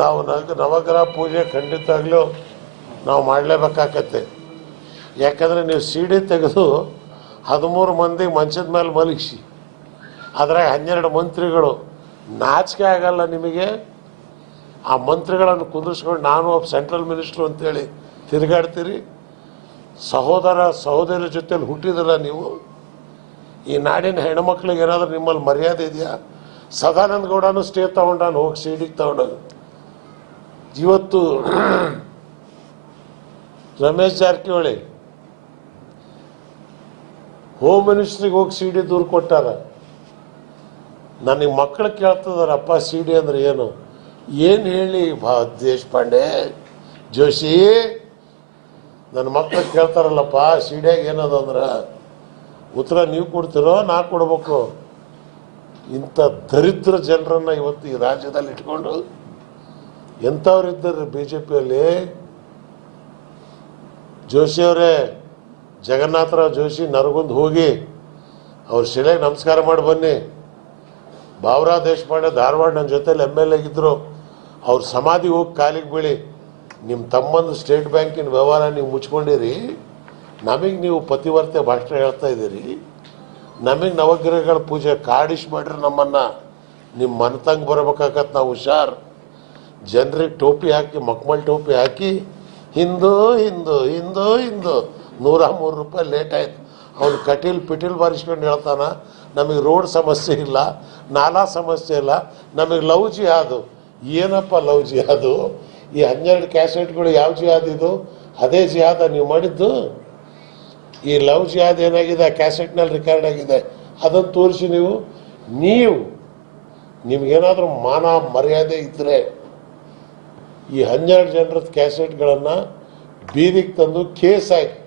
ನಾವು ನವಗ್ರಹ ಪೂಜೆ ಖಂಡಿತವಾಗ್ಲೂ ನಾವು ಮಾಡಲೇಬೇಕಾಗತ್ತೆ. ಯಾಕಂದರೆ ನೀವು ಸಿ ಡಿ ತೆಗೆದು 13 ಮಂದಿ ಮಂಚದ ಮೇಲೆ ಮಲಗಿಸಿ ಅದ್ರಾಗ 12 ಮಂತ್ರಿಗಳು, ನಾಚಿಕೆ ಆಗಲ್ಲ ನಿಮಗೆ? ಆ ಮಂತ್ರಿಗಳನ್ನು ಕುಂದಿಸ್ಕೊಂಡು ನಾನು ಒಬ್ಬ ಸೆಂಟ್ರಲ್ ಮಿನಿಸ್ಟ್ರು ಅಂತೇಳಿ ತಿರುಗಾಡ್ತೀರಿ. ಸಹೋದರ ಸಹೋದರಿ ಜೊತೆಲಿ ಹುಟ್ಟಿದಿರ ನೀವು? ಈ ನಾಡಿನ ಹೆಣ್ಮಕ್ಳಿಗೆ ಏನಾದರೂ ನಿಮ್ಮಲ್ಲಿ ಮರ್ಯಾದೆ ಇದೆಯಾ? ಸದಾನಂದ ಗೌಡನು ಸ್ಟೇ ತೊಗೊಂಡಾನು, ಹೋಗಿ ಸಿ ಡಿಗೆ ತೊಗೊಂಡಾನು. ಇವತ್ತು ರಮೇಶ್ ಜಾರಕಿಹೊಳಿ ಹೋಮ್ ಮಿನಿಸ್ಟ್ರಿಗೆ ಹೋಗಿ ಸಿ ಡಿ ದೂರು ಕೊಟ್ಟಾರ. ನನಗೆ ಮಕ್ಕಳು ಕೇಳ್ತದಾರಪ್ಪ ಸಿ ಡಿ ಅಂದ್ರೆ ಏನು ಹೇಳಿ ದೇಶಪಾಂಡೆ ಜೋಶಿ, ನನ್ನ ಮಕ್ಕಳು ಕೇಳ್ತಾರಲ್ಲಪ್ಪ ಸಿ ಡಿಯಾಗ ಏನದ ಅಂದ್ರೆ ಉತ್ತರ ನೀವು ಕೊಡ್ತೀರೋ ನಾ ಕೊಡ್ಬೇಕು? ಇಂಥ ದರಿದ್ರ ಜನರನ್ನು ಇವತ್ತು ಈ ರಾಜ್ಯದಲ್ಲಿ ಇಟ್ಕೊಂಡು ಎಂಥವ್ರು ಇದ್ದಾರೆ ಬಿ ಜೆ ಪಿಯಲ್ಲಿ. ಜೋಶಿಯವರೇ, ಜಗನ್ನಾಥರಾವ್ ಜೋಶಿ ನರಗುಂದ್ ಹೋಗಿ ಅವ್ರ ಶಿಲೆಗೆ ನಮಸ್ಕಾರ ಮಾಡಿ ಬನ್ನಿ. ಬಾವರಾವ್ ದೇಶಪಾಂಡೆ ಧಾರವಾಡ ನನ್ನ ಜೊತೆಲಿ MLA ಆಗಿದ್ದರು, ಅವ್ರ ಸಮಾಧಿ ಹೋಗಿ ಕಾಲಿಗೆ ಬೀಳಿ. ನಿಮ್ಮ ತಮ್ಮಂದು ಸ್ಟೇಟ್ ಬ್ಯಾಂಕಿನ ವ್ಯವಹಾರ ನೀವು ಮುಚ್ಕೊಂಡಿರಿ, ನಮಗೆ ನೀವು ಪತಿವರ್ತೆ ಭಾಷಣ ಹೇಳ್ತಾ ಇದ್ದೀರಿ, ನಮಗೆ ನವಗ್ರಹಗಳ ಪೂಜೆ ಕಾಡಿಸಿ ಮಾಡ್ರಿ ನಮ್ಮನ್ನು. ನಿಮ್ಮ ಮನತಂಗೆ ಬರಬೇಕಾಗತ್ತೆ. ನಾವು ಹುಷಾರ್. ಜನರಿಗೆ ಟೋಪಿ ಹಾಕಿ, ಮಕ್ಮಲ್ ಟೋಪಿ ಹಾಕಿ ಹಿಂದೂ ಹಿಂದೂ ಹಿಂದೂ ಹಿಂದೂ 103 ರೂಪಾಯಿ ಲೇಟ್ ಆಯ್ತು. ಅವ್ನು ಪಿಟೀಲ್ ಬಾರಿಸ್ಕೊಂಡು ಹೇಳ್ತಾನ ನಮಗೆ ರೋಡ್ ಸಮಸ್ಯೆ ಇಲ್ಲ, ನಾಲಾ ಸಮಸ್ಯೆ ಇಲ್ಲ, ನಮಗೆ ಲವ್ ಜಿಹಾದು. ಏನಪ್ಪ ಲವ್ ಜಿಹಾದು? ಈ 12 ಕ್ಯಾಸೆಟ್ಗಳು ಯಾವ ಜಿಹಾದ್ ಇದು? ಅದೇ ಜಿಹಾದ ನೀವು ಮಾಡಿದ್ದು? ಈ ಲವ್ ಜಿಹಾದ್ ಏನಾಗಿದೆ ಆ ಕ್ಯಾಸೆಟ್ನಲ್ಲಿ ರೆಕಾರ್ಡ್ ಆಗಿದೆ, ಅದನ್ನು ತೋರಿಸಿ ನಿಮಗೇನಾದರೂ ಮಾನ ಮರ್ಯಾದೆ ಇದ್ದರೆ ಈ 12 ಜನರದ ಕ್ಯಾಸೆಟ್ಗಳನ್ನು ಬೀದಿಗೆ ತಂದು ಕೇಸ್ ಹಾಕಿ